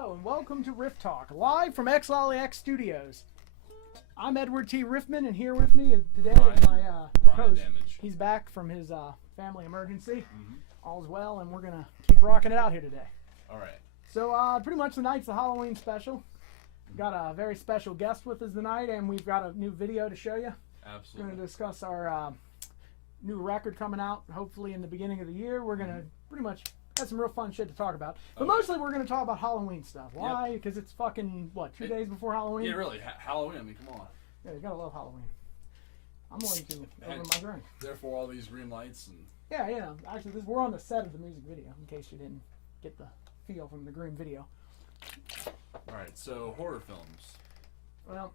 Hello and welcome to Rifftalk, live from XLX Studios. I'm Edward T. Riffman, and here with me today is my host. He's back from his family emergency. All's well, and we're gonna keep rocking it out here today. All right. So pretty much tonight's the Halloween special. We've got a very special guest with us tonight, and we've got a new video to show you. Absolutely. We're gonna discuss our new record coming out, hopefully in the beginning of the year. We're gonna pretty much have some real fun shit to talk about. But mostly we're going to talk about Halloween stuff. Why? Because it's fucking, what, 2 days before Halloween? Yeah, really. Halloween, I mean, come on. Yeah, you gotta love Halloween. I'm going to over my drink. Therefore, all these green lights and... Yeah, you know, actually, we're on the set of the music video, in case you didn't get the feel from the green video. Alright, so horror films. Well,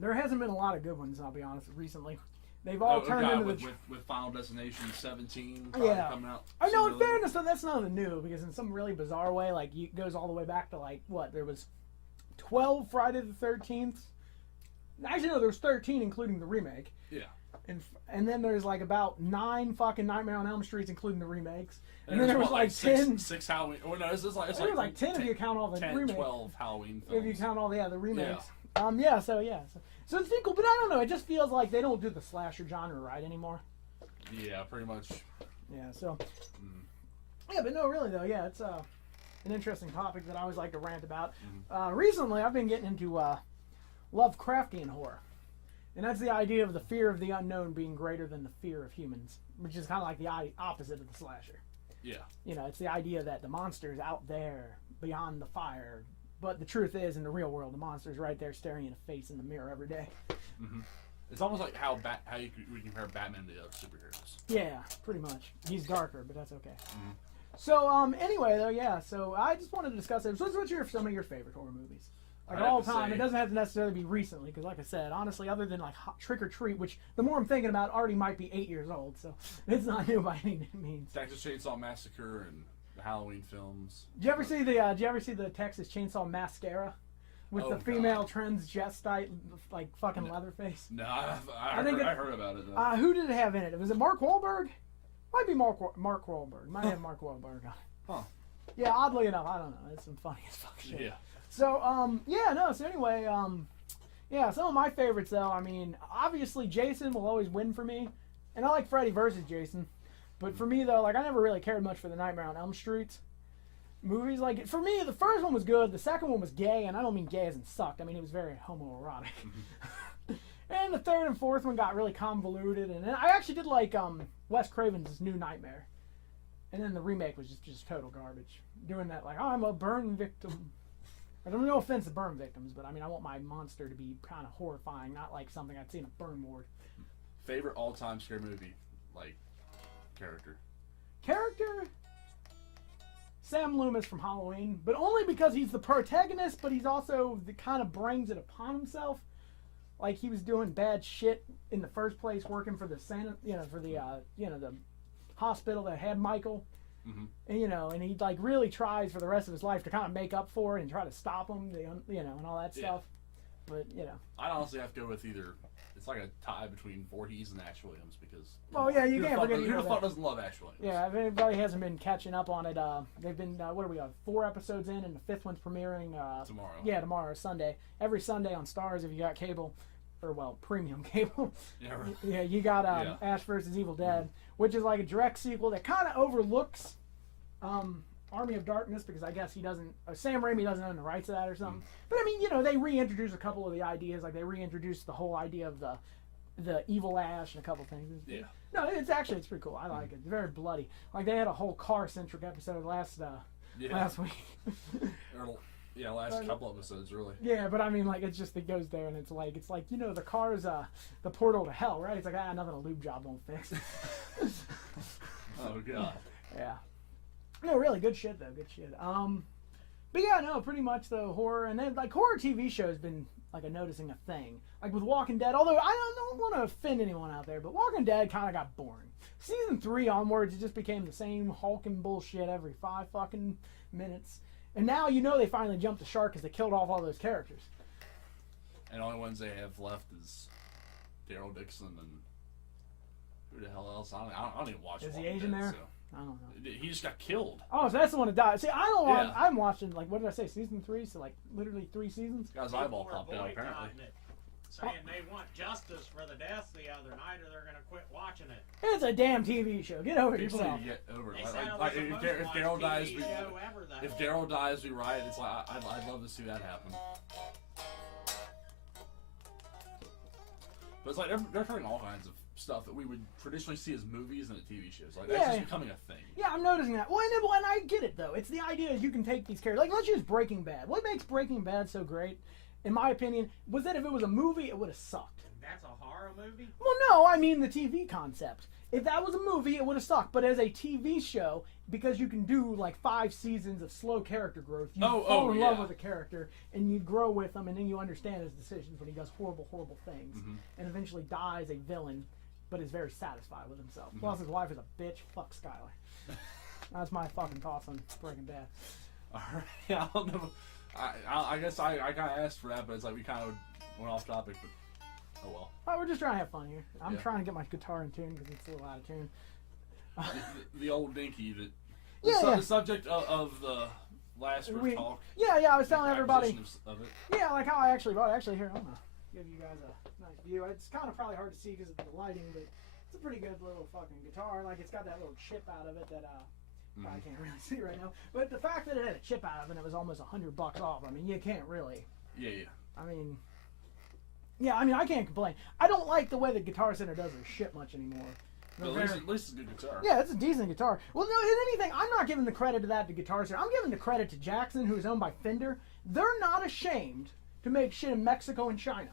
there hasn't been a lot of good ones, I'll be honest, recently. They've all turned into with Final Destination 17 coming out. I know, in fairness, though, that's not new, because in some really bizarre way, like, it goes all the way back to, like, what, there was 12 Friday the 13th? Actually, no, there was 13, including the remake. Yeah. And then there's, like, about 9 fucking Nightmare on Elm Streets, including the remakes. And then there was, like, 10... Six Halloween... Oh, no, it's like 10 if you count all the 10, 12 Halloween films. If you count all the remakes. Yeah. So it's cool, but I don't know. It just feels like they don't do the slasher genre right anymore. Yeah, pretty much. Yeah. So. Yeah, but no, really though. Yeah, it's an interesting topic that I always like to rant about. Recently, I've been getting into Lovecraftian horror, and that's the idea of the fear of the unknown being greater than the fear of humans, which is kind of like the opposite of the slasher. Yeah. You know, it's the idea that the monster is out there beyond the fire. But the truth is, in the real world, the monster's right there staring you in the face in the mirror every day. It's almost like how we compare Batman to the other superheroes. Yeah, pretty much. He's darker, but that's okay. So, anyway, though, yeah, so I just wanted to discuss it. So what's some of your favorite horror movies? Like, all time. It doesn't have to necessarily be recently, because like I said, honestly, other than, like, Trick or Treat, which the more I'm thinking about, already might be 8 years old, so it's not new by any means. Texas Chainsaw Massacre and the Halloween films. Did you ever see the Texas Chainsaw Mascara with the female transvestite like fucking Leatherface? No, I heard about it though. Who did it have in it? Was it Mark Wahlberg? Might be Mark Wahlberg. Might have Mark Wahlberg on it. Huh. Yeah, oddly enough, I don't know. It's some funny as fuck shit. Yeah. So so anyway, some of my favorites though, I mean, obviously Jason will always win for me. And I like Freddy versus Jason. But for me, though, like, I never really cared much for the Nightmare on Elm Street movies. Like, for me, the first one was good. The second one was gay, and I don't mean gay as in sucked. I mean, it was very homoerotic. And the third and fourth one got really convoluted. And then I actually did like Wes Craven's New Nightmare. And then the remake was just total garbage. Doing that, like, oh, I'm a burn victim. I don't no offense to burn victims, but I mean, I want my monster to be kind of horrifying, not like something I'd see in a burn ward. Favorite all-time scary movie, like... Character? Sam Loomis from Halloween, but only because he's the protagonist, but he's also the kind of brings it upon himself. Like he was doing bad shit in the first place, working for the the hospital that had Michael. And and he like really tries for the rest of his life to kind of make up for it and try to stop him, and all that stuff. But I'd honestly have to go with either. It's like a tie between Voorhees and Ash Williams because. Oh yeah, you can't forget. Who the fuck doesn't love Ash Williams? Yeah, if anybody hasn't been catching up on it, they've been what are we on 4 episodes in, and the 5th one's premiering tomorrow. Yeah, tomorrow, Sunday. Every Sunday on Stars if you got cable, or premium cable. Yeah, right. Yeah, you got Ash vs. Evil Dead, which is like a direct sequel that kind of overlooks Army of Darkness because I guess he doesn't. Sam Raimi doesn't own the rights to that or something. But I mean, they reintroduce a couple of the ideas, like they reintroduced the whole idea of the evil Ash and a couple things. Yeah. No, it's pretty cool. I like it. It's very bloody. Like they had a whole car-centric episode last week. Last couple episodes, really. Yeah, but I mean, like, it goes there and it's like, the car's the portal to hell, right? It's like, nothing a lube job won't fix. Oh, God. Yeah. No, really, good shit, though. Good shit. But yeah, no, pretty much, though, horror. And then, like, horror TV shows been, like, noticing a thing. Like, with Walking Dead, although I don't want to offend anyone out there, but Walking Dead kind of got boring. Season 3 onwards, it just became the same hulking bullshit every 5 fucking minutes. And now they finally jumped the shark because they killed off all those characters. And the only ones they have left is Daryl Dixon and who the hell else? I don't even watch. Is the Asian there? So. I don't know. He just got killed. Oh, so that's the one that died. See, I don't want. Yeah. I'm watching like what did I say? Season 3, so like literally 3 seasons. Guy's eyeball popped out apparently. Saying they want justice for the deaths the other night, or they're gonna quit watching it. It's a damn TV show. Get over People yourself. need to get over it. They said it Like, was the if most Daryl watched dies, TV we, show ever, that if whole- Daryl dies, we riot. It's like I'd love to see that happen. But it's like they're turning all kinds of stuff that we would traditionally see as movies and TV shows. Like that's Yeah. just becoming a thing. Yeah, I'm noticing that. Well, and I get it though. It's the idea is you can take these characters. Like let's use Breaking Bad. What makes Breaking Bad so great, in my opinion, was that if it was a movie, it would have sucked. That's a horror movie? Well, no, I mean the TV concept. If that was a movie, it would have sucked. But as a TV show, because you can do like 5 seasons of slow character growth, you fall in love with a character and you grow with him, and then you understand his decisions when he does horrible, horrible things, and eventually dies a villain, but is very satisfied with himself. Plus, his wife is a bitch. Fuck Skyler. That's my fucking thoughts on Breaking Bad. All right. I don't know. I guess I kind of asked for that, but it's like we kind of went off topic. But oh well. Oh, we're just trying to have fun here. I'm Yeah. trying to get my guitar in tune because it's a little out of tune. The old dinky that. Yeah. The subject of the last Rifftalk. Yeah, I was telling everybody. Of it. Yeah, like how I actually bought it. Actually, here, I'm gonna give you guys a nice view. It's kind of probably hard to see because of the lighting, but it's a pretty good little fucking guitar. Like it's got that little chip out of it that I can't really see right now. But the fact that it had a chip out of it, and it was almost $100 off. I mean, you can't really. Yeah. I mean, yeah, I mean, I can't complain. I don't like the way the Guitar Center does their shit much anymore. But at least it's a good guitar. Yeah, it's a decent guitar. Well, no, in anything, I'm not giving the credit to that to Guitar Center. I'm giving the credit to Jackson, who is owned by Fender. They're not ashamed to make shit in Mexico and China.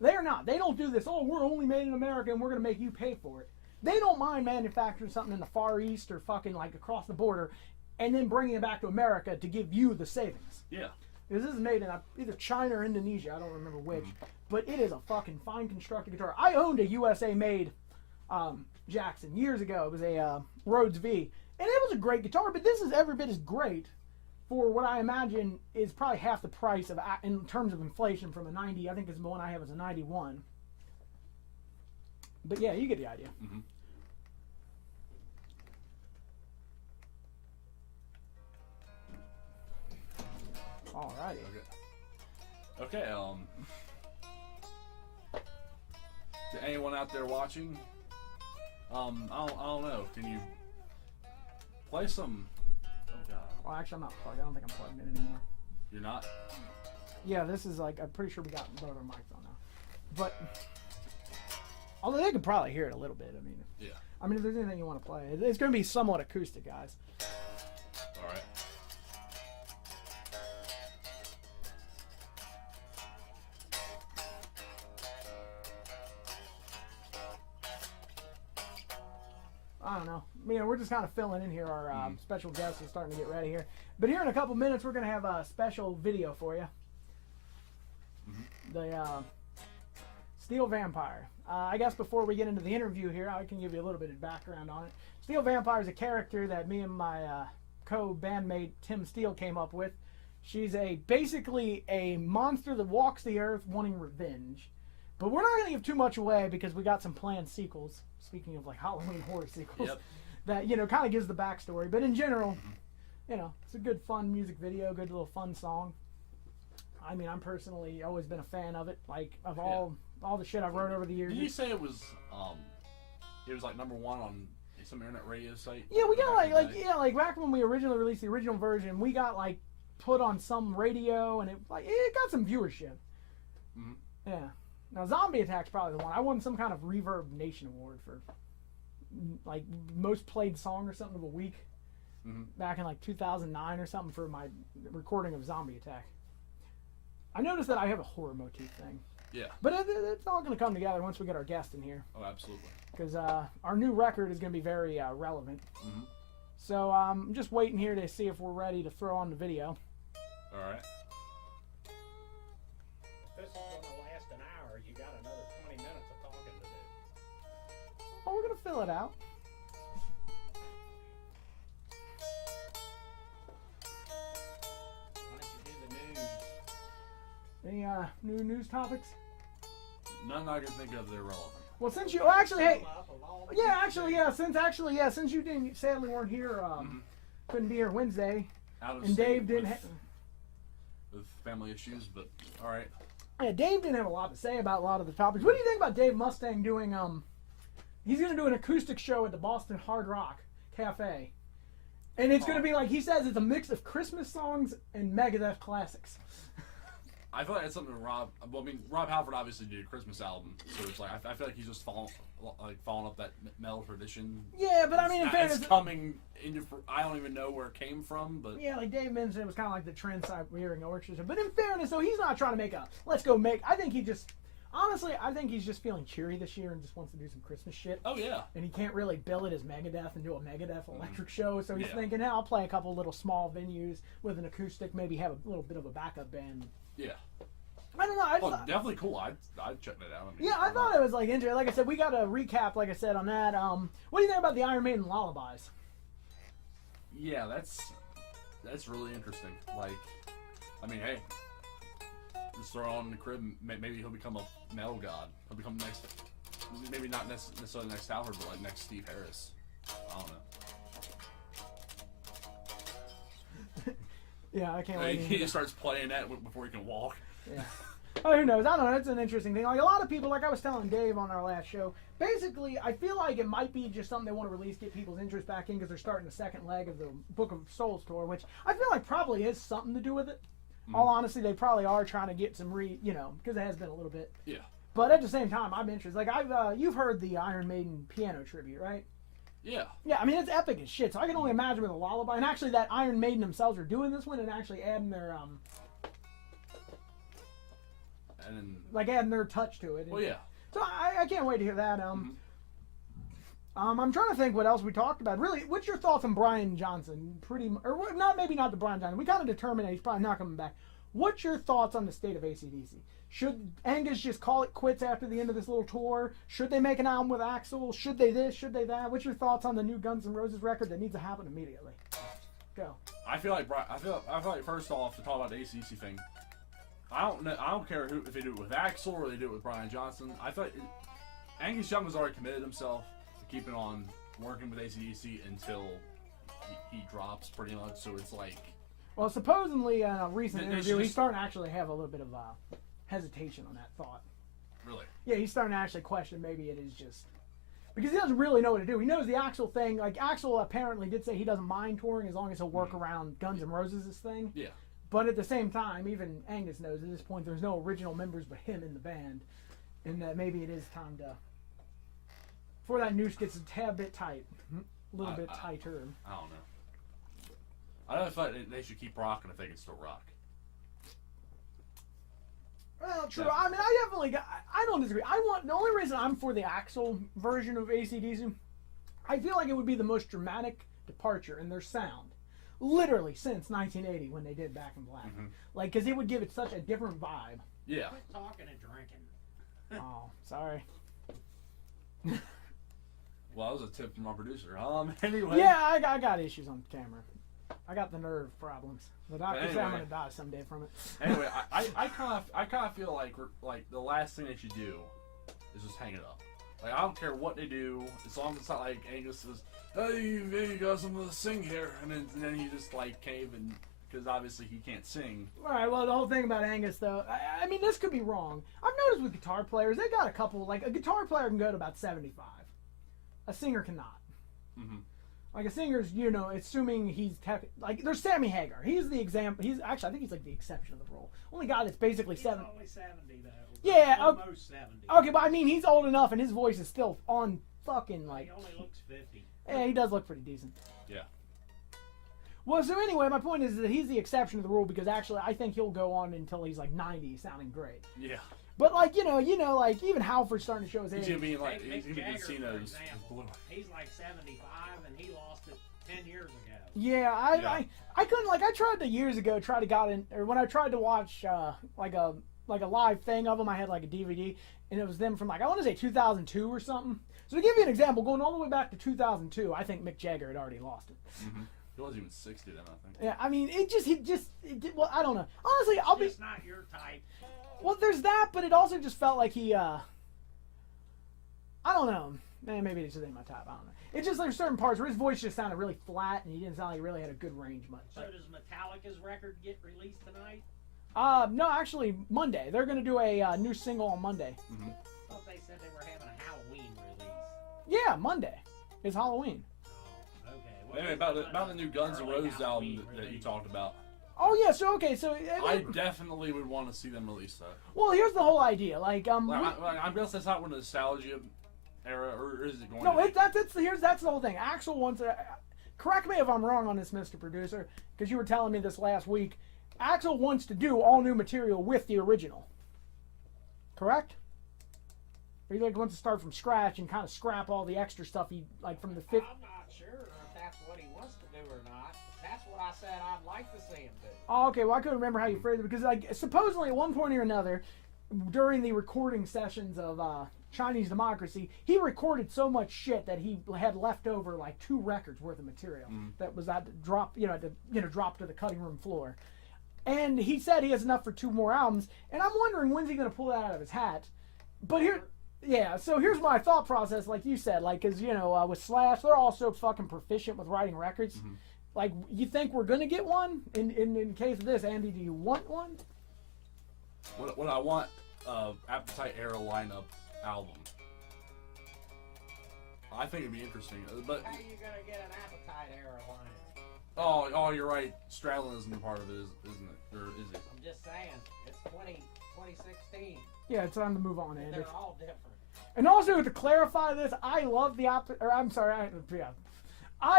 They are not. They don't do this, oh, we're only made in America and we're going to make you pay for it. They don't mind manufacturing something in the Far East or fucking like across the border and then bringing it back to America to give you the savings. Yeah. Because this is made in either China or Indonesia. I don't remember which. But it is a fucking fine constructed guitar. I owned a USA made Jackson years ago. It was a Rhodes V. And it was a great guitar, but this is every bit as great for what I imagine is probably half the price of in terms of inflation from a 90. I think the one I have is a 91. But yeah, you get the idea. Alrighty. Okay. To anyone out there watching, I don't know. Can you play some? Oh God. Well, actually, I'm not plugged. I don't think I'm plugged in anymore. You're not. Yeah, this is like I'm pretty sure we got both our mics on now. But although they could probably hear it a little bit. I mean. Yeah. I mean, if there's anything you want to play, it's going to be somewhat acoustic, guys. All right. I don't know. You know, we're just kind of filling in here. Our special guest is starting to get ready here. But here in a couple minutes, we're going to have a special video for you. The Steel Vampire. I guess before we get into the interview here, I can give you a little bit of background on it. Steel Vampire is a character that me and my co-bandmate Tim Steele came up with. She's basically a monster that walks the earth wanting revenge. But we're not going to give too much away because we got some planned sequels. Speaking of like Halloween horror sequels, that kind of gives the backstory. But in general, it's a good fun music video, good little fun song. I mean, I'm personally always been a fan of it, like of all the shit I've wrote over the years. Did you say it was like #1 on some internet radio site? Yeah, we got like back when we originally released the original version, we got like put on some radio, and it got some viewership. Yeah. Now, Zombie Attack's probably the one. I won some kind of Reverb Nation Award for, like, most played song or something of a week back in, like, 2009 or something for my recording of Zombie Attack. I noticed that I have a horror motif thing. Yeah. But it's all going to come together once we get our guest in here. Oh, absolutely. Because our new record is going to be very relevant. So I'm just waiting here to see if we're ready to throw on the video. All right. This is going to last an hour. You got another 20 minutes of talking to do. Oh, we're going to fill it out. Why don't you do the news? Any new news topics? None I can think of that are relevant. Well, since you, actually, hey, since you didn't, sadly weren't here, couldn't be here Wednesday, Out of and state Dave didn't. with family issues, but all right. Yeah, Dave didn't have a lot to say about a lot of the topics. What do you think about Dave Mustang doing? He's gonna do an acoustic show at the Boston Hard Rock Cafe, and it's gonna be like he says it's a mix of Christmas songs and Megadeth classics. I feel like it's something Rob. Well, I mean, Rob Halford obviously did a Christmas album, so it's like I feel like he's just following up that metal tradition. Yeah, but I mean, in fairness, it's coming into. I don't even know where it came from, but yeah, like Dave mentioned, it was kind of like the trend Siberian orchestra. But in fairness, though, he's not trying to make a let's go make. I think he just. Honestly, I think he's just feeling cheery this year and just wants to do some Christmas shit. Oh, yeah. And he can't really bill it as Megadeth and do a Megadeth electric show, so he's thinking, hey, I'll play a couple little small venues with an acoustic, maybe have a little bit of a backup band. Yeah. I don't know. Definitely cool. I'd check that out. I mean, yeah, I thought it was like interesting. Like I said, we got a recap, like I said, on that. What do you think about the Iron Maiden lullabies? Yeah, that's really interesting. Like, I mean, hey, just throw on in the crib. Maybe he'll become a metal god. He'll become next. Maybe not necessarily next Halford, but like next Steve Harris. I don't know. Yeah, I can't wait. He just starts playing that before he can walk. Yeah. Oh, who knows? I don't know. It's an interesting thing. Like a lot of people, like I was telling Dave on our last show, basically, I feel like it might be just something they want to release, get people's interest back in because they're starting the second leg of the Book of Souls tour, which I feel like probably has something to do with it. All honesty, they probably are trying to get some because it has been a little bit. Yeah. But at the same time, I'm interested. Like you've heard the Iron Maiden piano tribute, right? Yeah. Yeah, I mean it's epic as shit. So I can only imagine with a lullaby, and actually that Iron Maiden themselves are doing this one and actually adding their adding their touch to it. Well, yeah. So I can't wait to hear that. I'm trying to think what else we talked about. Really, what's your thoughts on Brian Johnson? Maybe not the Brian Johnson. We kind of determined that he's probably not coming back. What's your thoughts on the state of AC/DC? Should Angus just call it quits after the end of this little tour? Should they make an album with Axl? Should they this? Should they that? What's your thoughts on the new Guns N' Roses record that needs to happen immediately? Go. I feel like first off, to talk about the AC/DC thing, I don't care if they do it with Axl or they do it with Brian Johnson. I thought Angus Young has already committed himself to keeping on working with AC/DC until he drops, pretty much. So it's like. Well, supposedly in a recent interview, he's starting to actually have a little bit of hesitation on that thought. Really? Yeah, he's starting to actually question maybe it is just because he doesn't really know what to do. He knows the Axl thing. Like Axl apparently did say he doesn't mind touring as long as he'll work around Guns N' Roses' thing. Yeah. But at the same time, even Angus knows at this point there's no original members but him in the band, and that maybe it is time to before that noose gets a tad bit tight, a little bit tighter. I don't know. I don't feel like they should keep rocking if they can still rock. Well, true. I mean, I don't disagree. The only reason I'm for the Axl version of AC/DC, I feel like it would be the most dramatic departure in their sound, literally since 1980 when they did Back in Black. Like, because it would give it such a different vibe. Yeah. Quit talking and drinking. Oh, sorry. Well, that was a tip from our producer. Anyway. Yeah, I got issues on camera. I got the nerve problems. The doctor said I'm gonna die someday from it. Anyway, I kind of feel like the last thing they should do is just hang it up. Like I don't care what they do, as long as it's not like Angus says, "Hey, you got something to sing here," and then he just like cave and because obviously he can't sing. All right. Well, the whole thing about Angus though, I mean, this could be wrong. I've noticed with guitar players, they got a couple. Like a guitar player can go to about 75. A singer cannot. Like a singer's, assuming he's like there's Sammy Hagar. He's the example. I think he's like the exception of the rule. Only guy that's basically 70. Only 70 though. Yeah. Almost 70. Okay, but I mean he's old enough and his voice is still on fucking like. He only looks 50. Yeah, he does look pretty decent. Yeah. Well, so anyway, my point is that he's the exception to the rule because actually I think he'll go on until he's like 90, sounding great. Yeah. But like like even Halford's starting to show his age. He's gonna be like Mick Jagger, casinos. for example, he's like 75 and he lost it 10 years ago. Yeah, I couldn't I tried to years ago when I tried to watch like a live thing of them. I had like a DVD and it was them from I want to say 2002 or something. So to give you an example, going all the way back to 2002, I think Mick Jagger had already lost it. He wasn't even 60 then, I think. Yeah, I mean well, I don't know. Honestly, It's not your type. Well, there's that, but it also just felt like he I don't know. Maybe it just ain't my type. I don't know. It's just there's certain parts where his voice just sounded really flat, and he didn't sound like he really had a good range much. So does Metallica's record get released tonight? No, actually Monday. They're gonna do a new single on Monday. Mm-hmm. I thought they said they were having a Halloween release. Yeah, Monday. It's Halloween. Oh, okay. Maybe about the new Guns N' Roses album that you talked about. Oh yeah, so okay, so I definitely would want to see them release that. well, here's the whole idea. Like I guess that's not one of the nostalgia era, or is it going? no, to be? that's the whole thing. Axl wants to correct me if I'm wrong on this, Mr. Producer, because you were telling me this last week. Axl wants to do all new material with the original. Correct? Or he like wants to start from scratch and kind of scrap all the extra stuff he like from the I'm not sure if that's what he wants to do or not. That's what I said I'd like to see him do. Oh, okay. Well, I couldn't remember how you phrased it because, like, supposedly at one point or another, during the recording sessions of Chinese Democracy, he recorded so much shit that he had left over like 2 records worth of material that was at drop, drop to the cutting room floor. And he said he has enough for 2 more albums, and I'm wondering when's he going to pull that out of his hat. But so here's my thought process, like you said, like, because with Slash, they're all so fucking proficient with writing records. Mm-hmm. Like, you think we're gonna get one? In case of this, Andy, do you want one? What I want, Appetite Era lineup album. I think it'd be interesting, but How are you gonna get an Appetite Era lineup? oh, you're right. Stradlin isn't a part of it, isn't it? Or is it? I'm just saying, it's 2016. Yeah, it's time to move on, Andy. They're all different. And also to clarify this, I love the I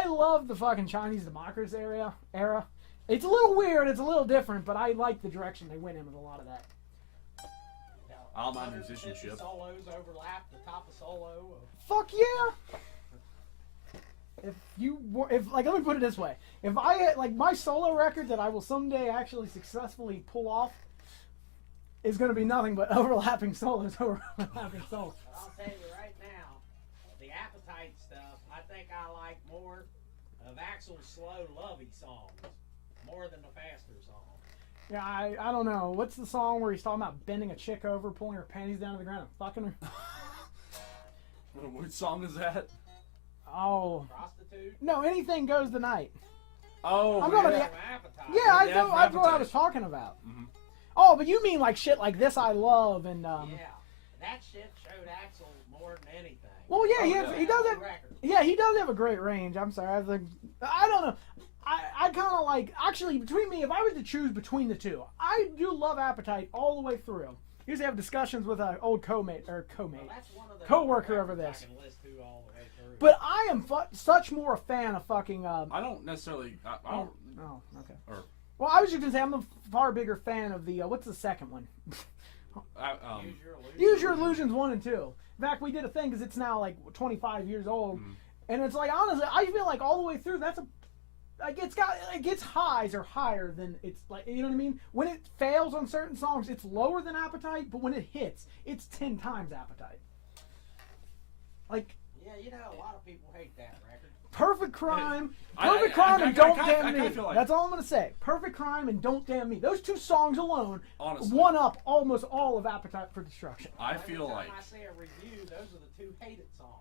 love the fucking Chinese Democracy era. It's a little weird, it's a little different, but I like the direction they went in with a lot of that. All my musicianship. Solos overlap the top of solo. Fuck yeah! Let me put it this way: if I had, like, my solo record that I will someday actually successfully pull off is going to be nothing but overlapping solos. I'll tell you right now, the Appetite stuff, I think I like more of Axl's slow, lovey songs more than the faster songs. Yeah, I don't know. What's the song where he's talking about bending a chick over, pulling her panties down to the ground, and fucking her? What song is that? Oh. Prostitute? No, Anything Goes Tonight. Oh, I'm going to Appetite. Yeah, I Yeah, know. That's what I Appetite. was talking about. Mm-hmm. Oh, but you mean like shit like This I Love and Yeah, that shit showed Axl more than anything. Well, yeah, Oh, he does have. Record. Yeah, he does have a great range. I'm sorry. I don't know. I kind of like, actually, between me, if I was to choose between the two, I do love Appetite all the way through. Used to have discussions with an old Well, that's one of the Co-worker over records this. I can listen to all the way through. But I am such more a fan of fucking. I don't necessarily. I don't. Oh, okay. Or, Well, I was just gonna say I'm a far bigger fan of the what's the second one? Use Your Illusions 1 and 2. In fact, we did a thing because it's now like 25 years old, and it's like honestly, I feel like all the way through that's it gets highs or higher than it's like, you know what I mean? When it fails on certain songs, it's lower than Appetite, but when it hits, it's 10 times Appetite. Like. Yeah, a lot of people hate that record. Perfect Crime, I and Don't I Damn kinda Me. feel like- That's all I'm gonna say. Perfect Crime and Don't Damn Me. Those 2 songs alone Honestly. one up almost all of Appetite for Destruction. I feel Every like time I see a review, those are the 2 hated songs.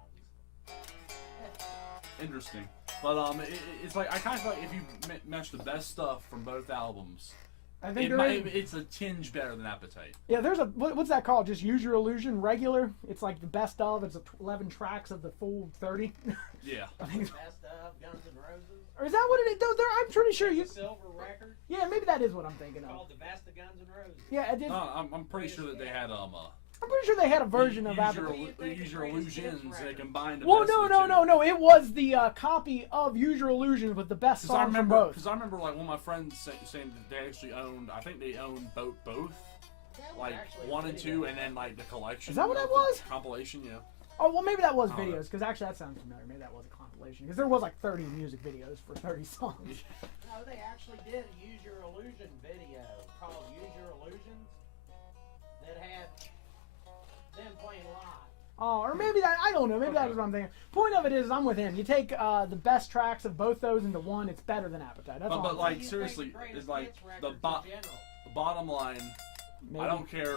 interesting, but it's like I kind of feel like if you match the best stuff from both albums, I think it's a tinge better than Appetite. yeah. There's a what's that called? Just Use Your Illusion regular. It's like the best of. It's 11 tracks of the full 30. Yeah. I think Best of Guns N' Roses. or is that what it is? I'm pretty sure you. The silver record Yeah, maybe that is what I'm thinking of. called the best of Guns N' Roses. Yeah, I did. No, I'm pretty sure that they had I'm pretty sure they had a version of Appetite. Use Your Illusions. They combined. The Well, best of the two. no. It was the copy of Use Your Illusions with the best Because songs from both. Because I remember like one of my friends saying that they actually owned. I think they owned both. That was Like actually 1 and pretty 2, good. and then like the collection. Is that what of that the was? Compilation, yeah. Oh, well, maybe that was I don't know. videos, because actually that sounds familiar. Maybe that was a compilation, because there was like 30 music videos for 30 songs. No, they actually did a Use Your Illusion video called Use Your Illusions that had them playing live. Oh, or maybe that, I don't know, maybe that was what I'm thinking. Point of it is, I'm with him. You take the best tracks of both those into one, it's better than Appetite. That's all. But I'm like What do you seriously, think greatest it's like hits the records in general? bottom line. saying. I don't care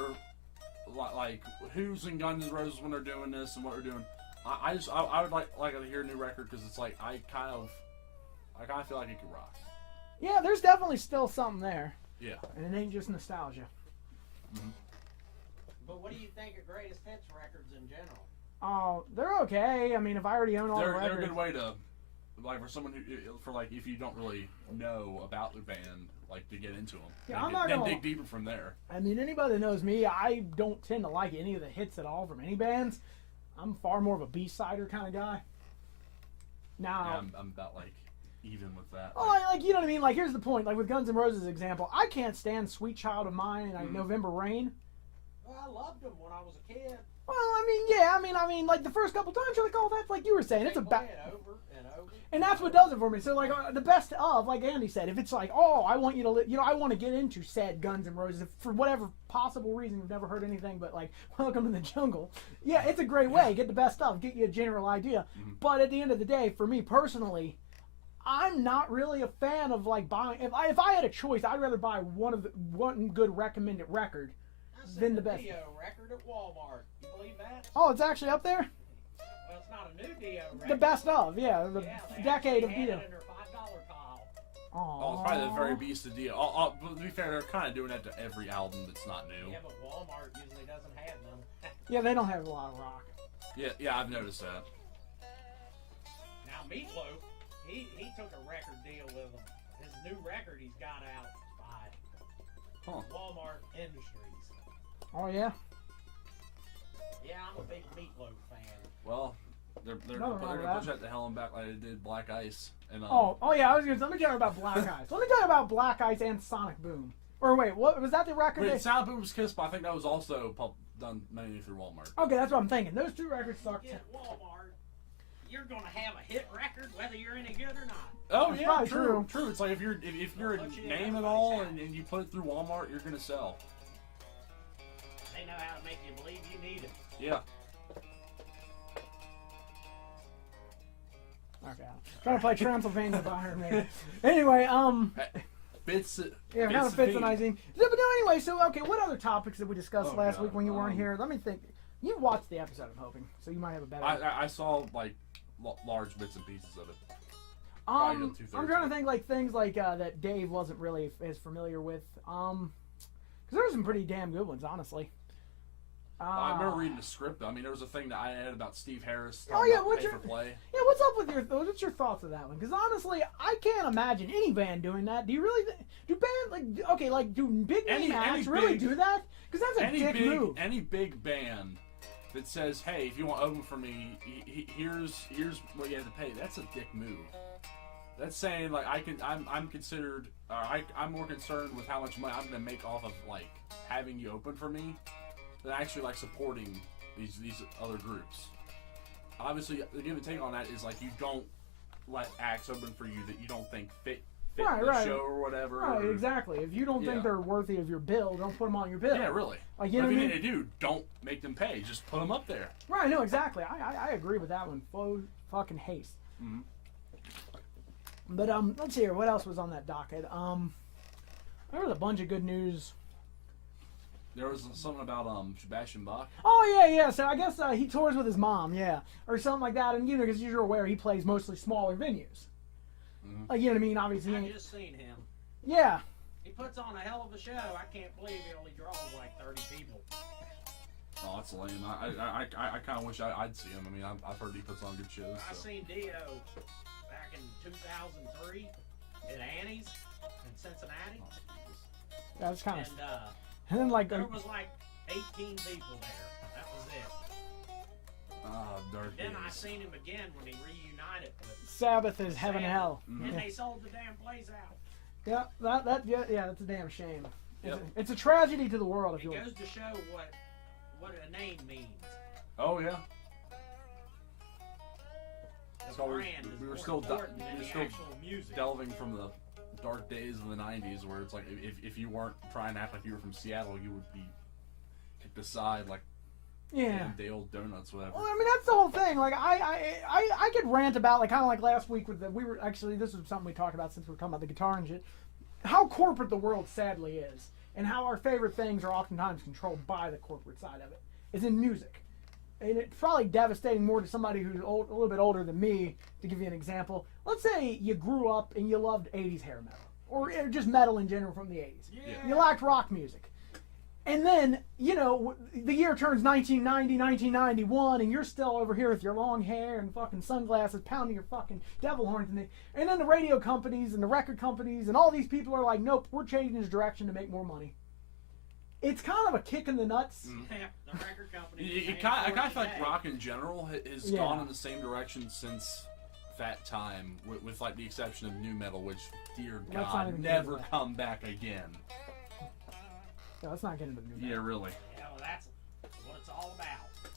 like who's in Guns N' Roses when they're doing this and what they're doing. I would like to hear a new record because it's like I kind of feel like it could rock. Yeah, there's definitely still something there. Yeah. And it ain't just nostalgia. Mm-hmm. But what do you think of greatest hits records in general? Oh, they're okay. I mean, if I already own all the records. They're a good way to, like, for someone if you don't really know about the band, like, to get into them. Yeah, I'm not gonna dig deeper from there. I mean, anybody that knows me, I don't tend to like any of the hits at all from any bands. I'm far more of a B-sider kind of guy. Now, Yeah, I'm about, like, even with that. well, like, you know what I mean? Like, here's the point. Like, with Guns N' Roses example, I can't stand Sweet Child of Mine and like, November Rain. Well, I loved them when I was a kid. Well, I mean, yeah, I mean, like, the first couple times, you're like, oh, that's like you were saying. It's a Play it over and over. And that's what does it for me. So, like, the best of, like Andy said, if it's like, oh, I want you to, I want to get into said Guns N' Roses, if for whatever possible reason you've never heard anything but, like, Welcome to the Jungle. Yeah, it's a great way. Get the best of, get you a general idea. Mm-hmm. But at the end of the day, for me personally, I'm not really a fan of, like, buying. If I had a choice, I'd rather buy one good recommended record than the best. Dio record at Walmart. You believe that? Oh, it's actually up there? Well, it's not a new Dio record. The best of, yeah. The they decade of actually Dio. had it in their $5 pile. Oh, it's probably the very beast of Dio. But to be fair, they're kind of doing that to every album that's not new. Yeah, but Walmart usually doesn't have them. Yeah, they don't have a lot of rock. Yeah, I've noticed that. Now, Meatloaf, he took a record deal with them. His new record he's got out by Walmart Industries. Oh, yeah? Yeah, I'm a big Meatloaf fan. Well, they're Nothing wrong going with to that. push that the hell and back like they did Black Ice. And, Oh, yeah, let me tell you about Black Ice. Let me tell you about Black Ice and Sonic Boom. Or wait, what was that the record? Wait, Sound Boom's Kiss, but I think that was also done mainly through Walmart. Okay, that's what I'm thinking. Those two records suck. At Walmart, you're gonna have a hit record whether you're any good or not. Oh That's yeah, probably true. true. It's like if you're a Put you in name at everybody's all house. and you put it through Walmart, you're gonna sell. They know how to make you believe you need it. Yeah. Okay, trying to play Transylvania by her name. Anyway, Bits. yeah, kind of fits the nice theme. Yeah, but no, anyway, so okay, what other topics did we discuss Oh, last God, week when you weren't here? Let me think. You watched the episode, I'm hoping, so you might have a better. I saw like large bits and pieces of it. probably the two-thirds. I'm trying to think like things like that Dave wasn't really as familiar with. Because there were some pretty damn good ones, honestly. I remember reading the script. I mean, there was a thing that I had about Steve Harris. Oh, yeah, about what's pay your- for play. Yeah, what's up with what's your thoughts of that one? Because honestly, I can't imagine any band doing that. Do you really? Do do big name acts really do that? Because that's a dick move. Any big band that says, "Hey, if you want to open for me, here's what you have to pay." That's a dick move. That's saying like I'm considered. I'm more concerned with how much money I'm gonna make off of like having you open for me than actually like supporting these other groups. Obviously, the give and take on that is like you don't let acts open for you that you don't think fit the show or whatever. Right, exactly. If you don't think they're worthy of your bill, don't put them on your bill. Yeah, really. Like, you know but what I if mean? they do, don't make them pay. Just put them up there. Right, no, exactly. I agree with that one. Full fucking haste. Mm-hmm. But let's see here. What else was on that docket? There was a bunch of good news. There was something about Sebastian Bach. Oh yeah. So I guess he tours with his mom, yeah, or something like that. And you know, because you're aware, he plays mostly smaller venues. Mm-hmm. Like, you know what I mean? Obviously, I just seen him. yeah. He puts on a hell of a show. I can't believe he only draws like 30 people. Oh, that's lame. I kind of wish I'd see him. I mean, I've heard he puts on good shows. I So. seen Dio back in 2003 at Annie's in Cincinnati, That's kind of. and And then like, there was like 18 people there. That was it. Dark Then I Days. seen him again when he reunited with Sabbath is heaven and hell. Mhm. and Yeah. they sold the damn place out. Yeah, that's a damn shame. Yep. It's a tragedy to the world, if It you will. goes to show what a name means. Oh yeah. The So brand is we were more still important than we were the still actual music. delving from the dark days of the '90s, where it's like if you weren't trying to act like you were from Seattle, you would be kicked aside like Yeah. Dale Donuts, whatever. Well, I mean, that's the whole thing. Like, I could rant about, like, kind of like last week with we were actually, this was something we talked about since we were talking about the guitar and shit. How corporate the world sadly is, and how our favorite things are oftentimes controlled by the corporate side of it, is in music. and it's probably devastating more to somebody who's old, a little bit older than me, to give you an example. Let's say you grew up and you loved 80s hair metal, or just metal in general from the 80s. Yeah. You liked rock music. And then, you know, the year turns 1990, 1991, and you're still over here with your long hair and fucking sunglasses pounding your fucking devil horns. And then the radio companies and the record companies and all these people are like, nope, we're changing this direction to make more money. It's kind of a kick in the nuts. Yeah, the record company. I kind of feel like rock in general has gone in the same direction since that time, with like the exception of new metal, which, dear God, never come back again. Yeah, let's not get into new metal. Yeah, really. Yeah, well, that's what it's all about.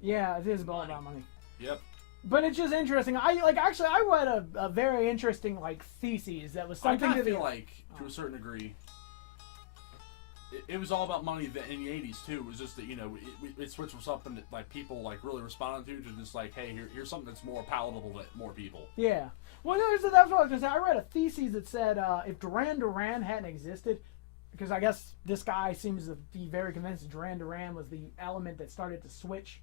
Yeah, it is all about money. Yep. But it's just interesting. I read a very interesting thesis that was something I feel like to a certain degree. It was all about money in the 80s too. It was just that, you know, it switched from something that like people like really responded to just like, hey, here's something that's more palatable to more people. Yeah. Well, no, that's what I was gonna say. I read a thesis that said if Duran Duran hadn't existed, because I guess this guy seems to be very convinced that Duran Duran was the element that started to switch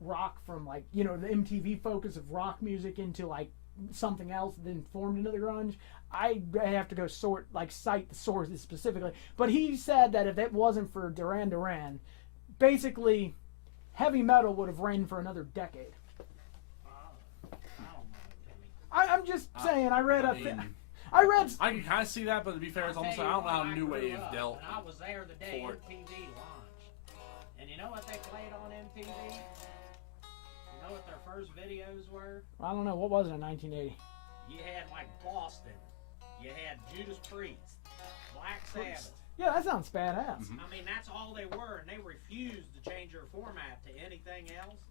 rock from like, you know, the MTV focus of rock music into like something else, then formed into the grunge. I have to go cite the sources specifically, but he said that if it wasn't for Duran Duran, basically heavy metal would have reigned for another decade. I'm just saying. I can kind of see that, but to be fair, it's almost like, I don't know how New Wave dealt. And I was there the day MTV launched, and you know what they played on MTV? You know what their first videos were? I don't know. What was it in 1980? You had like Boston. You had Judas Priest, Black Sabbath. Yeah, that sounds badass. I mean, that's all they were, and they refused to change their format to anything else.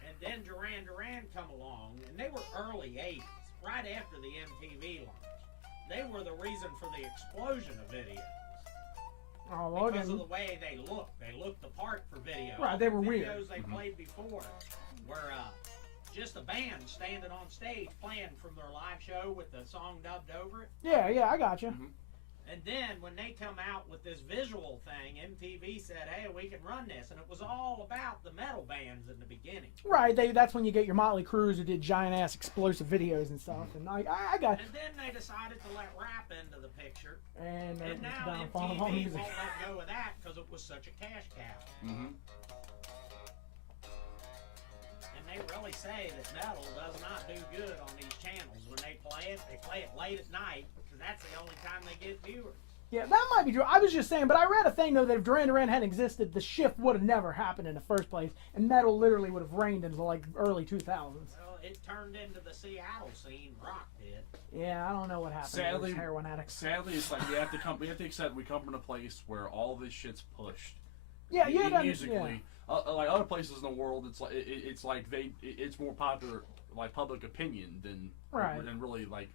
And then Duran Duran come along, and they were early 80s, right after the MTV launch. They were the reason for the explosion of videos. Oh, well, because of the way they looked. They looked the part for video. Right, they were weird. Videos they played before were just a band standing on stage playing from their live show with the song dubbed over it. Yeah, I got you. And then when they come out with this visual thing, MTV said, hey, we can run this. And it was all about the metal bands in the beginning. Right, that's when you get your Motley Crues who did giant-ass explosive videos and stuff. And I got. And then they decided to let rap into the picture. And now MTV won't let go of that because it was such a cash cow. And they really say that metal does not do good on these channels. When they play it late at night because that's the only time they get viewers. Yeah, that might be true. I was just saying, but I read a thing, though, that if Duran Duran hadn't existed, the shift would have never happened in the first place, and metal literally would have reigned until, like, early 2000s. Well, it turned into the Seattle scene, rock did. Yeah, I don't know what happened to those heroin addicts. Sadly, it's like we have to accept we come from a place where all this shit's pushed. Yeah, musically. Like other places in the world, it's like it's more popular, like public opinion than really like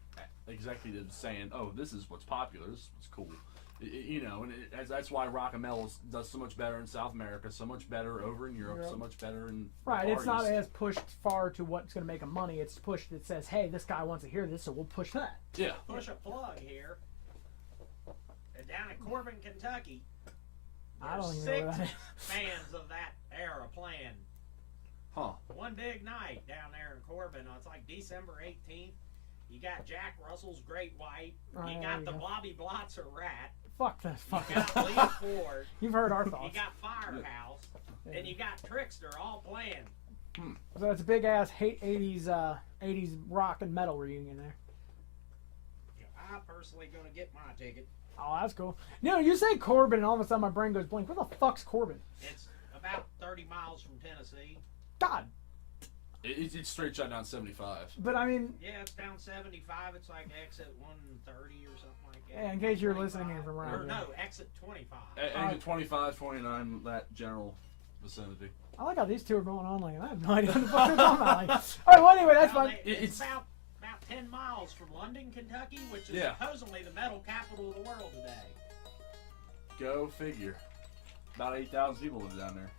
executives saying, oh, this is what's popular, this is what's cool. You know, and that's why rock and metal does so much better in South America, so much better over in Europe, so much better in it's not as pushed far to what's going to make them money. It's pushed that says, hey, this guy wants to hear this, so we'll push that. Yeah. Push a plug here. And down in Corbin, Kentucky, I don't even know six that. bands of that era playing. One big night down there in Corbin. It's like December 18th. You got Jack Russell's Great White. You got the Blobby Blotzer Rat. Fuck this. You got Lee Ford. You've heard our thoughts. You got Firehouse. And you got Trickster all playing. So it's a big ass 80s rock and metal reunion there. I'm personally gonna get my ticket. Oh, that's cool. You know, you say Corbin, and all of a sudden my brain goes blank. Where the fuck's Corbin? It's about 30 miles from Tennessee. God. It's straight shot down 75. But I mean... Yeah, it's down 75. It's like exit 130 or something like that. Yeah, in case you're listening in from around here. No, exit 25. Exit 25, 29, that general vicinity. I like how these two are going on like I have no idea what the fuck they're talking about. Like, all right, well, anyway, that's fine. It's about 10 miles from London, Kentucky, which is supposedly the metal capital of the world today. Go figure. About 8,000 people live down there.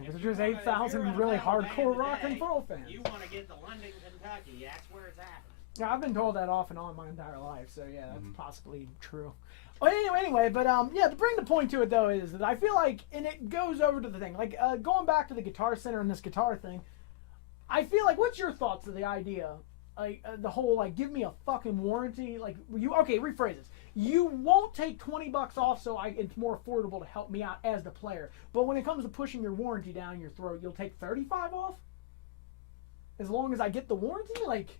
There's just 8,000 really hardcore rock and roll fans. You want to get to London, Kentucky, that's where it's happening. Yeah, I've been told that off and on my entire life, so yeah, that's possibly true. Well, anyway, but yeah, to bring the point to it though is that I feel like, and it goes over to the thing, like going back to the Guitar Center and this guitar thing, I feel like, what's your thoughts of the idea, like the whole like give me a fucking warranty, like rephrase this. You won't take $20 off, so it's more affordable to help me out as the player. But when it comes to pushing your warranty down your throat, you'll take $35 off, as long as I get the warranty, like.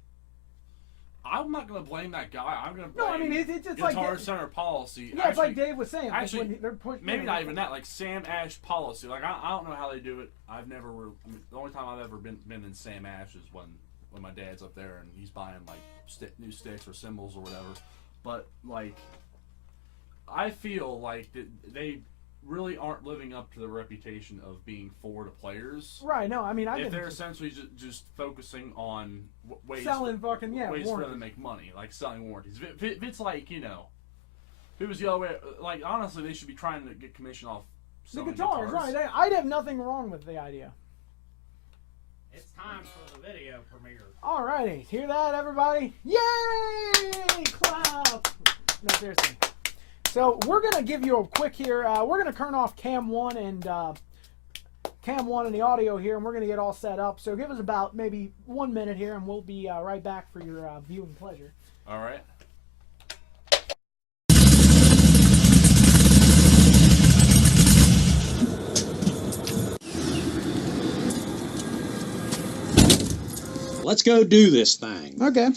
I'm not going to blame that guy. I'm going to blame it's Guitar like Center policy. Yeah, it's like Dave was saying. Actually, like when they're pushing, maybe not even that. Like Sam Ash policy. Like I don't know how they do it. I've never. The only time I've ever been in Sam Ash is when my dad's up there and he's buying like new sticks or cymbals or whatever. But like, I feel like they really aren't living up to the reputation of being for the players. Right. No, I mean, if they're essentially just focusing on ways selling ways for them to make money, like selling warranties. If it's like, if it was the other way, like honestly, they should be trying to get commission off the guitars. Right. I'd have nothing wrong with the idea. It's time for the video premiere. Alrighty, hear that, everybody? Yay! Clap! No, seriously. So we're gonna give you a quick here. We're gonna turn off cam one and the audio here, and we're gonna get all set up. So give us about maybe 1 minute here, and we'll be right back for your viewing pleasure. All right. Let's go do this thing. Okay.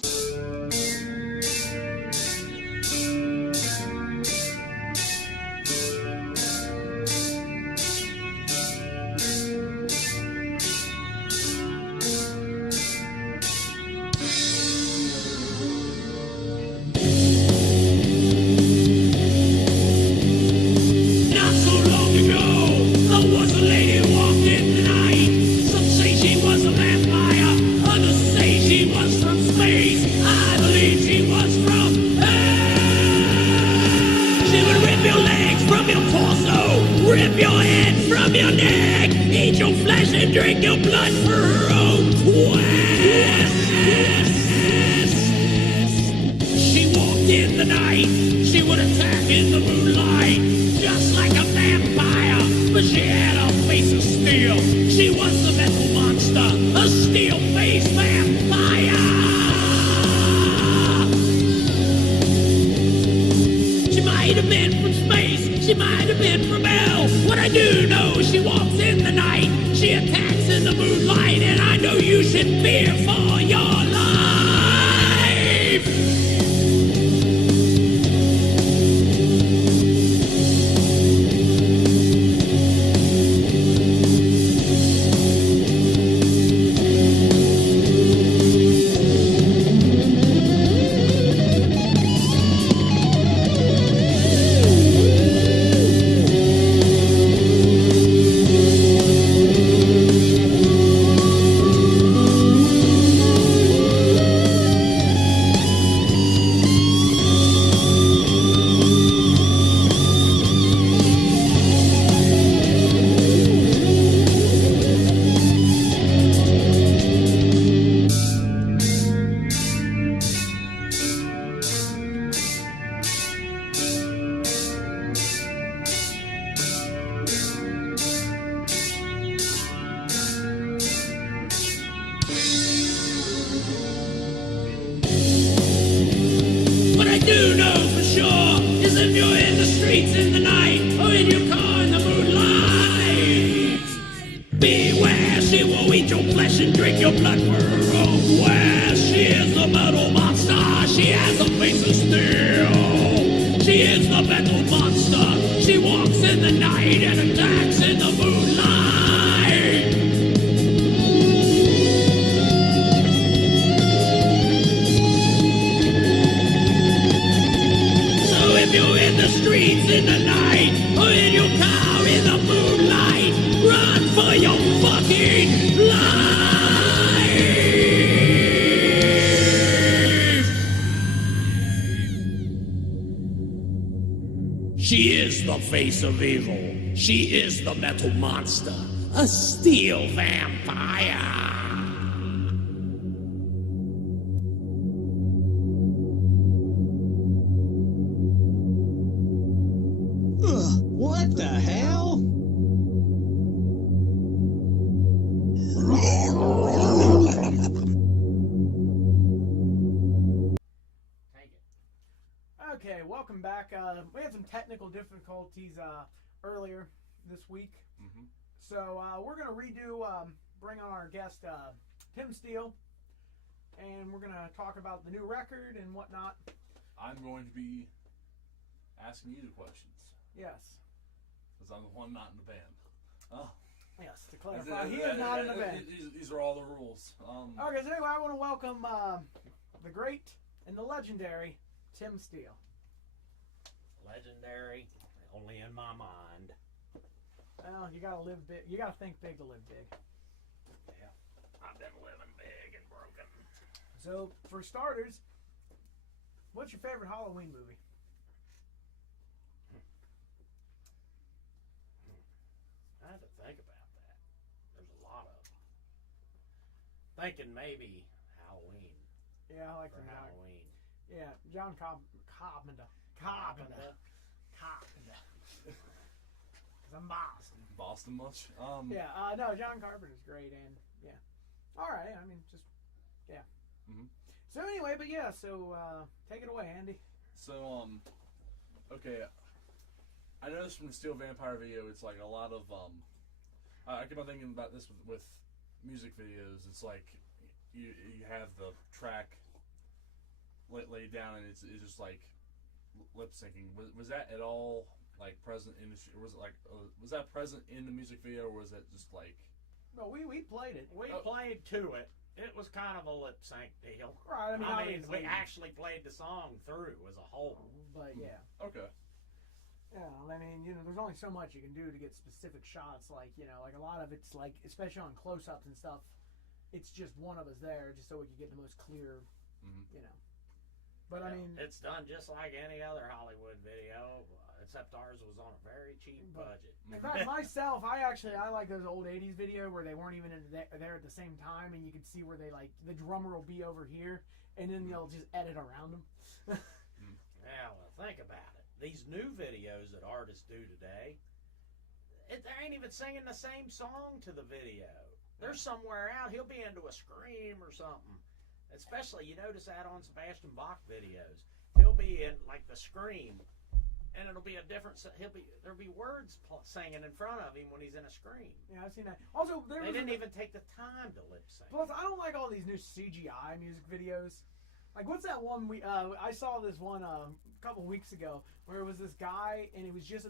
Face of evil. She is the metal monster, a steel vampire. What the hell? Take it. Okay, welcome back. We had some technical difficulties earlier this week. Mm-hmm. So we're going to bring on our guest, Tim Steele, and we're going to talk about the new record and whatnot. I'm going to be asking you the questions. Yes. Because I'm the one not in the band. Oh. Yes, to clarify, he is not in the band. These are all the rules. Okay, so anyway, I want to welcome the great and the legendary Tim Steele. Legendary, only in my mind. Well, you gotta live big. You gotta think big to live big. Yeah, I've been living big and broken. So, for starters, what's your favorite Halloween movie? I had to think about that. There's a lot of them. Thinking maybe Halloween. Yeah, I like For the Halloween. Yeah, John Carpenter. Because I'm Boston. Boston much? Yeah, no, John Carpenter's great, and yeah. All right, I mean, just yeah. Mhm. So anyway, but yeah, so take it away, Andy. So, okay. I noticed from the Steel Vampire video, it's like a lot of, I keep on thinking about this with music videos. It's like you have the track laid down, and it's just like lip syncing. Was that at all like present in the? Or was it like was that present in the music video, or was that just like? No, we played it. We played to it. It was kind of a lip sync deal. Right. I mean, we actually played the song through as a whole. But yeah. Okay. Yeah, I mean, there's only so much you can do to get specific shots. Like, like a lot of it's like, especially on close-ups and stuff, it's just one of us there, just so we can get the most clear, But I mean, it's done just like any other Hollywood video, except ours was on a very cheap budget. In fact, myself, I like those old '80s video where they weren't even there at the same time, and you can see where they like the drummer will be over here, and then they'll just edit around them. Yeah, well, think about it. These new videos that artists do today, they ain't even singing the same song to the video. They're somewhere out. He'll be into a scream or something. Especially, you notice that on Sebastian Bach videos. He'll be in like the scream, and it'll be a different. There'll be words singing in front of him when he's in a scream. Yeah, I've seen that. Also, they didn't even take the time to lip sync. Plus, I don't like all these new CGI music videos. Like, what's that one I saw this one a couple weeks ago where it was this guy and it was just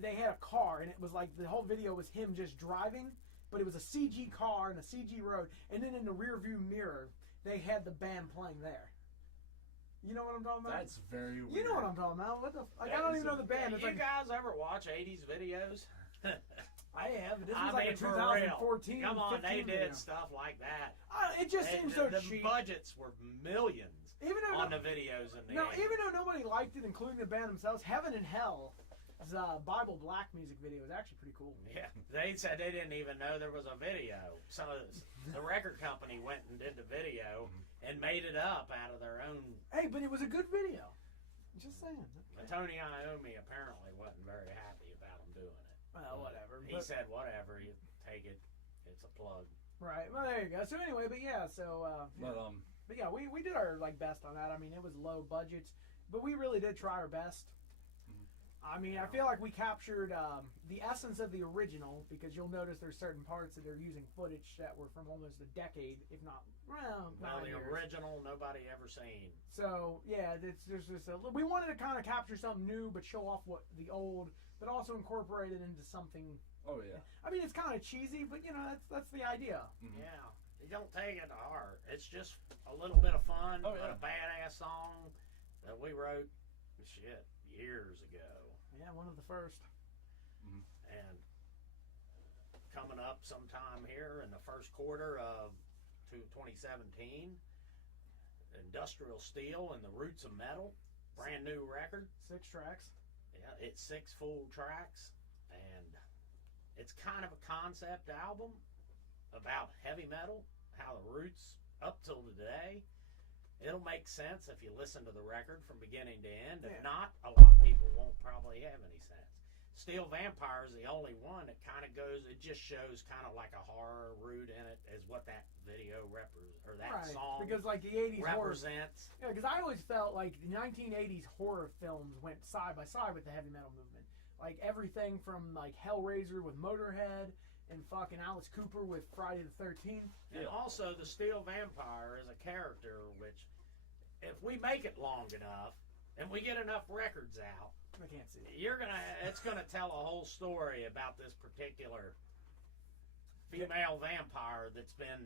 they had a car and it was like the whole video was him just driving, but it was a CG car and a CG road, and then in the rear view mirror they had the band playing there. You know what I'm talking about? That's very weird. You know what I'm talking about? What the? Like, I don't even know the band. You guys ever watch '80s videos? I have. This was like a 2014. Come on, they did video. Stuff like that. It just seems so cheap. The budgets were millions on the videos in the No, 80s. even though nobody liked it, including the band themselves, Heaven and Hell, Bible Black music video is actually pretty cool. Yeah, they said they didn't even know there was a video. So the record company went and did the video and made it up out of their own. Hey, but it was a good video. Just saying. Tony Iommi apparently wasn't very happy about them doing it. Well, whatever. He said, whatever, you take it. It's a plug. Right. Well, there you go. So anyway, but yeah, so. But yeah, we did our best on that. I mean, it was low budgets, but we really did try our best. I mean, I feel like we captured the essence of the original, because you'll notice there's certain parts that they're using footage that were from almost a decade, if not, well, the years. original nobody ever seen. So yeah, there's just we wanted to kind of capture something new, but show off what the old, but also incorporate it into something. Oh yeah. I mean, it's kind of cheesy, but that's the idea. Yeah, you don't take it to heart. It's just a little bit of fun, but a badass song that we wrote, years ago. Yeah, one of the first. And coming up sometime here in the first quarter of 2017, Industrial Steel and the Roots of Metal, brand new record. 6 tracks. Yeah, it's 6 full tracks, and it's kind of a concept album about heavy metal, how the Roots up till today. It'll make sense if you listen to the record from beginning to end. If not, a lot of people won't probably have any sense. Steel Vampire is the only one that kind of goes. It just shows kind of like a horror root in it, is what that video or that song because like the 80s represents. Horror, yeah, because I always felt like the 1980s horror films went side by side with the heavy metal movement. Like everything from like Hellraiser with Motorhead and fucking Alice Cooper with Friday the 13th. And also the Steel Vampire is a character which, if we make it long enough and we get enough records out, I can't see it. It's gonna tell a whole story about this particular female vampire that's been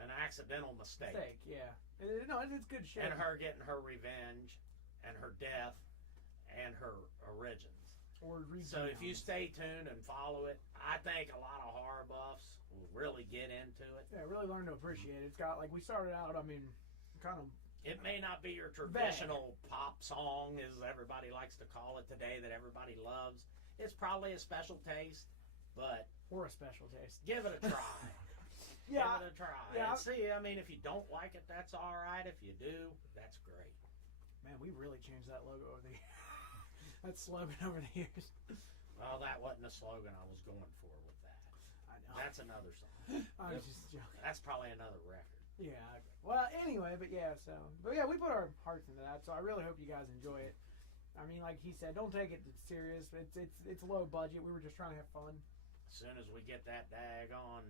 an accidental mistake. Yeah. No, it's good shit. And her getting her revenge, and her death, and her origins. So if you stay tuned and follow it, I think a lot of horror buffs will really get into it. Yeah, really learn to appreciate it. It's got, like, we started out, I mean, kind of... It may not be your traditional pop song, as everybody likes to call it today, that everybody loves. It's probably a special taste, but... Or a special taste. Give it a try. Yeah. Give it a try. Yeah. And see, I mean, if you don't like it, that's all right. If you do, that's great. Man, we really changed that logo over the years. That slogan over the years. Well, that wasn't the slogan I was going for with that. I know. That's another song. I was just joking. That's probably another record. Yeah. Well, anyway, but yeah, we put our hearts into that, so I really hope you guys enjoy it. I mean, like he said, don't take it serious. It's low budget. We were just trying to have fun. As soon as we get that daggone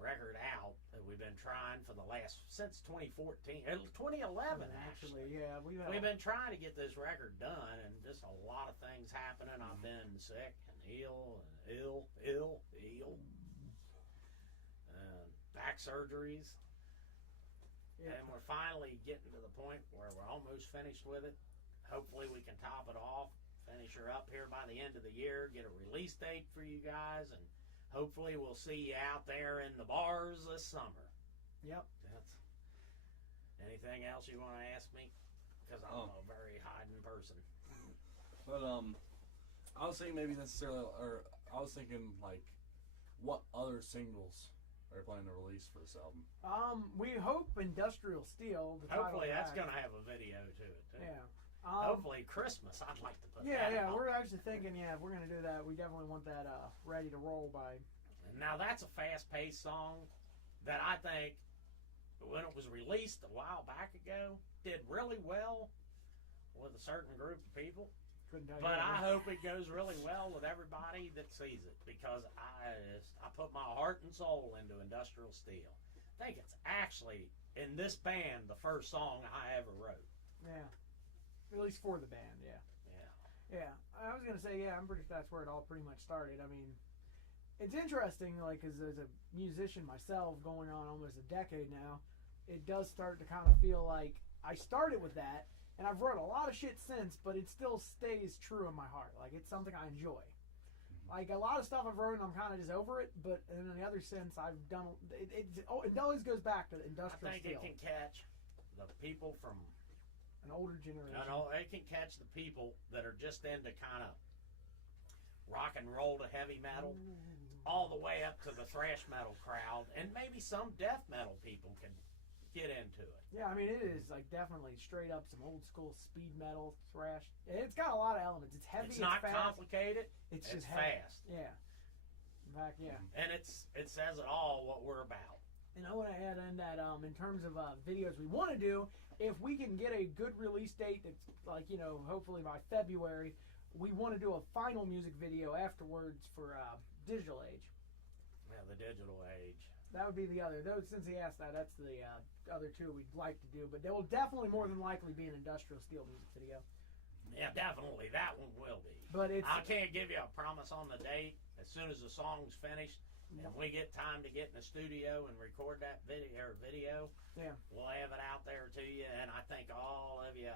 record out that we've been trying for the since 2014, 2011 actually. Yeah, we've been trying to get this record done, and just a lot of things happening. I've been sick and ill, back surgeries, and we're finally getting to the point where we're almost finished with it. Hopefully we can top it off, finish her up here by the end of the year, get a release date for you guys, and hopefully we'll see you out there in the bars this summer. Yep. Anything else you want to ask me? Because I'm a very hiding person. But I was thinking maybe I was thinking like, what other singles are you planning to release for this album? We hope Industrial Steel. Hopefully that's going to have a video to it too. Yeah. Hopefully Christmas, I'd like to put that Yeah, out. we're actually thinking, if we're going to do that, we definitely want that ready to roll by. And now that's a fast-paced song that I think, when it was released a while back ago, did really well with a certain group of people. But I hope it goes really well with everybody that sees it, because I put my heart and soul into Industrial Steel. I think it's actually, in this band, the first song I ever wrote. Yeah. At least for the band, yeah. Yeah. I was going to say, I'm pretty sure that's where it all pretty much started. I mean, it's interesting, like, as a musician myself, going on almost a decade now, it does start to kind of feel like I started with that, and I've wrote a lot of shit since, but it still stays true in my heart. Like, it's something I enjoy. Like, a lot of stuff I've wrote, I'm kind of just over it, but in the other sense, I've done it always goes back to Industrial Steel. I think it can catch the people from an older generation. No, it can catch the people that are just into kind of rock and roll to heavy metal, all the way up to the thrash metal crowd, and maybe some death metal people can get into it. Yeah, I mean, it is like definitely straight up some old school speed metal, thrash. It's got a lot of elements. It's heavy. It's not fast. Complicated. It's just heavy. fast. Yeah. In fact, yeah. And it says it all what we're about. And I want to add in that in terms of videos we want to do, if we can get a good release date that's like, hopefully by February, we want to do a final music video afterwards for Digital Age. Yeah, the Digital Age. That would be the other. Since he asked that, that's the other two we'd like to do. But there will definitely more than likely be an Industrial Steel music video. Yeah, definitely. That one will be. But I can't give you a promise on the date. As soon as the song's finished, and we get time to get in the studio and record that video, we'll have it out there to you. And I think all of you,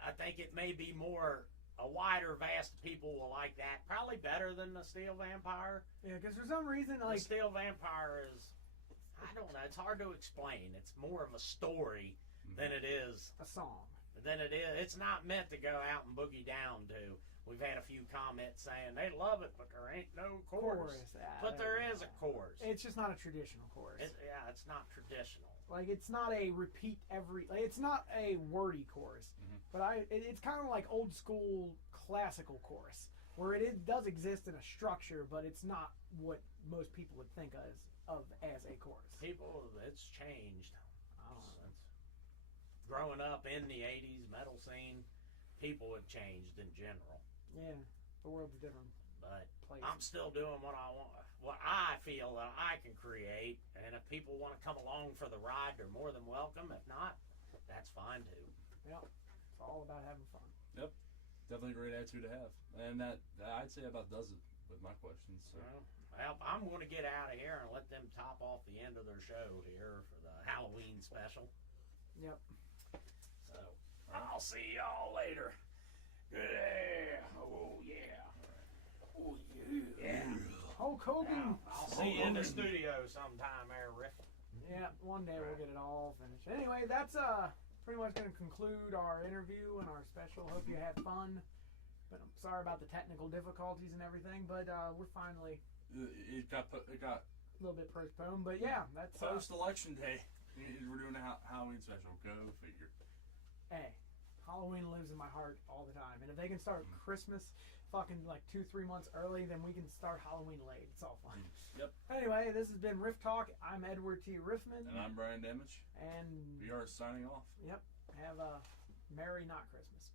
I think it may be a wider vast of people will like that. Probably better than the Steel Vampire. Yeah, because for some reason, like, the Steel Vampire is, I don't know, it's hard to explain. It's more of a story than it is a song. It's not meant to go out and boogie down to. We've had a few comments saying they love it, but there ain't no chorus. But there is a chorus. It's just not a traditional chorus. It's not traditional. Like, it's not a repeat it's not a wordy chorus. But it's kind of like old school classical chorus, where it does exist in a structure, but it's not what most people would think of as a chorus. People, it's changed. Growing up in the 80s metal scene, people have changed in general. Yeah, the world's a different But place. I'm still doing what I want, what I feel that I can create. And if people want to come along for the ride, they're more than welcome. If not, that's fine too. Yeah, it's all about having fun. Yep, definitely a great attitude to have, and that I'd say about does it with my questions. So. Well, I'm going to get out of here and let them top off the end of their show here for the Halloween special. Yep. So I'll see y'all later. Good day. Oh yeah. Oh yeah. Hulk Hogan. I'll see you in the studio sometime, there, Riff. Yeah, one day we'll get it all finished. Anyway, that's pretty much going to conclude our interview and our special. Hope you had fun. But I'm sorry about the technical difficulties and everything. But we're finally It got a little bit postponed. But yeah, that's post-election day. We're doing a Halloween special. Go figure. Hey, Halloween lives in my heart all the time. And if they can start Christmas fucking like 2-3 months early, then we can start Halloween late. It's all fun. Yep. Anyway, this has been Rifftalk. I'm Edward T. Riffman. And I'm Brian Damage. And We are signing off. yep, have a Merry Not Christmas.